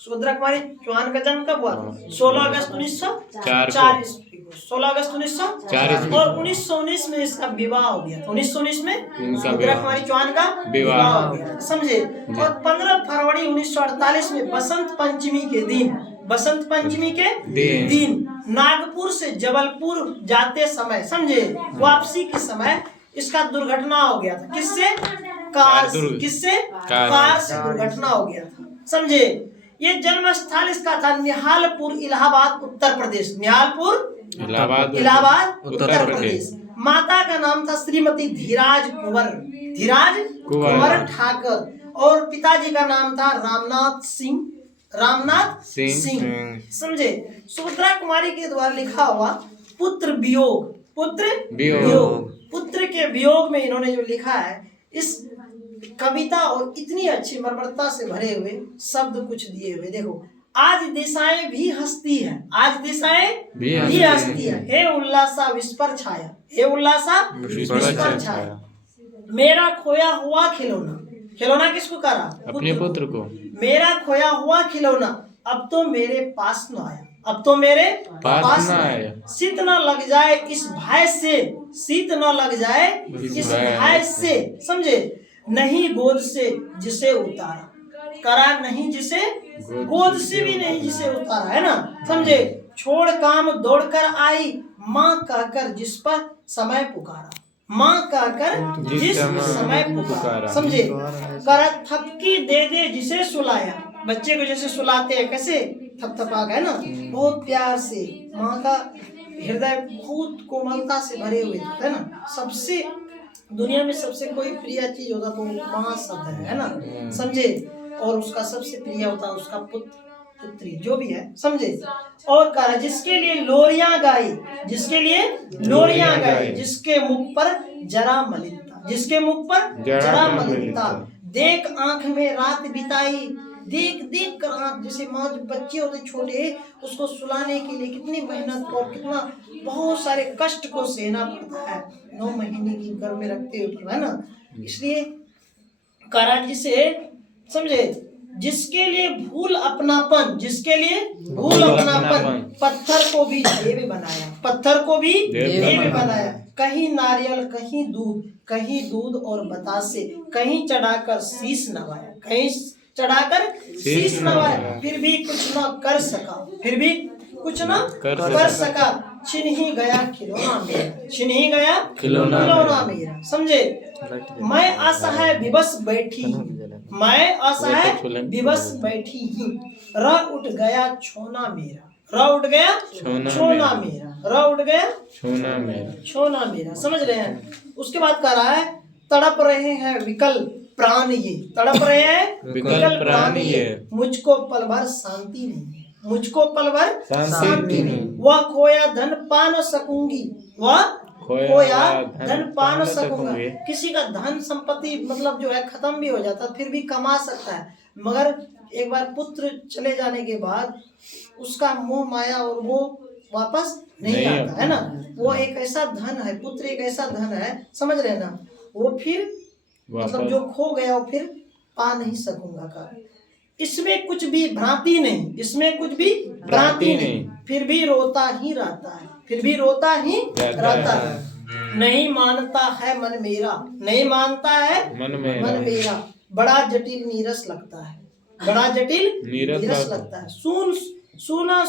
सुभद्रा कुमारी चौहान का जन्म कब हुआ? 16 अगस्त 1904 ईस्वी को, 16 अगस्त 1904 और 1919 में इसका विवाह हो गया था। 1919 में सुभद्रा कुमारी चौहान का विवाह हो गया, समझे। और 15 फरवरी 1948 में बसंत पंचमी के दिन नागपुर से जबलपुर जाते समय, समझे, वापसी के समय इसका दुर्घटना हो गया था। किससे? कार से दुर्घटना हो गया था, समझे। ये जन्म स्थल इसका था निहालपुर, इलाहाबाद, उत्तर प्रदेश। निहालपुर, इलाहाबाद, उत्तर प्रदेश। माता का नाम था श्रीमती धीराज कुंवर ठाकर और पिताजी का नाम था रामनाथ सिंह, समझे। सुभद्रा कुमारी के द्वारा लिखा हुआ पुत्र के वियोग में इन्होंने जो लिखा है, इस कविता और इतनी अच्छी मर्मरता से भरे हुए शब्द कुछ दिए हुए। देखो, आज दिशाएं भी हंसती है, हे उल्लासा विस्पर छाया, मेरा खोया हुआ खिलौना किसको करा? अपने पुत्र को। मेरा खोया हुआ खिलौना अब तो मेरे पास न आया, शीत न लग जाए इस भय से, समझे। नहीं गोद से जिसे उतारा करा, नहीं जिसे गोद से भी नहीं जिसे उतारा, है ना, समझे। छोड़ काम दौड़कर आई माँ कहकर जिस पर समय पुकारा, समझे। कर थपकी दे जिसे सुलाया, बच्चे को जैसे सुलाते हैं, कैसे थपथपा गए ना, बहुत प्यार से। माँ का हृदय बहुत कोमलता से भरे हुए थे, है ना। सबसे दुनिया में सबसे कोई प्रिय चीज होता तो माँ शब्द है ना, समझे। और उसका सबसे प्रिय होता है उसका पुत्री, जो भी है, समझे। और कहा जिसके लिए लोरियां गाई, जिसके मुख पर जरा मलिनता, देख आंख में रात बिताई, देख कर आंख, जैसे माँ बच्चे होते छोटे, उसको सुलाने के लिए कितनी मेहनत और कितना बहुत सारे कष्ट को सहना पड़ता है 9 महीने की गर्भ में रखते हुए, है ना। इसलिए करा जिसे, समझे, जिसके लिए भूल अपनापन, पत्थर को भी देव बनाया, कहीं नारियल कहीं दूध और बतासे, कहीं चढ़ाकर शीश नवाया, फिर भी कुछ न कर सका, छिन ही गया खिलौना मेरा, समझे। मैं असहाय विवश बैठी ही, रह उठ गया छोना मेरा, समझ रहे हैं। उसके बाद कह रहा है तड़प रहे हैं विकल प्राण ये, मुझको पल भर शांति नहीं, वह खोया धन पा न सकूंगी, किसी का धन संपत्ति मतलब जो है खत्म भी हो जाता, फिर भी कमा सकता है, मगर एक बार पुत्र चले जाने के बाद उसका मोह माया और वो वापस नहीं आता, है ना। वो एक ऐसा धन है, पुत्र एक ऐसा धन है, समझ रहे ना, वो फिर मतलब जो खो गया वो फिर पा नहीं सकूंगा का। इसमें कुछ भी भ्रांति नहीं, फिर भी रोता ही रहता है, नहीं मानता है मन मेरा, बड़ा जटिल नीरस लगता है, सुना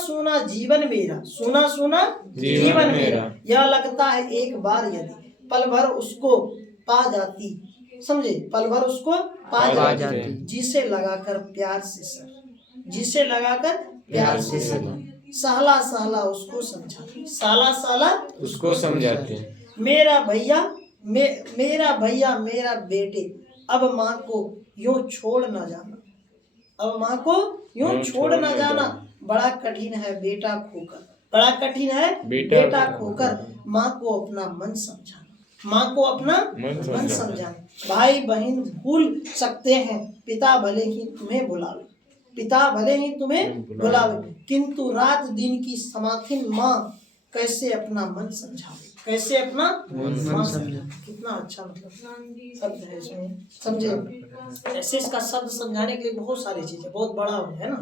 जीवन मेरा, यह लगता है एक बार यदि पल भर उसको पा जाती, समझे, जिसे लगाकर प्यार से सहला उसको समझाते, मेरा भैया मेरा बेटे, अब माँ को यूं छोड़ न जाना, बड़ा कठिन है बेटा खोकर, माँ को अपना मन समझाना, भाई बहन भूल सकते हैं, पिता भले ही तुम्हें बुलावे, किंतु रात दिन की समाथिन माँ कैसे अपना मन समझावे, कितना अच्छा मतलब शब्द है इसमें, समझे। ऐसे इसका शब्द समझाने के लिए बहुत सारी चीजें, बहुत बड़ा है ना।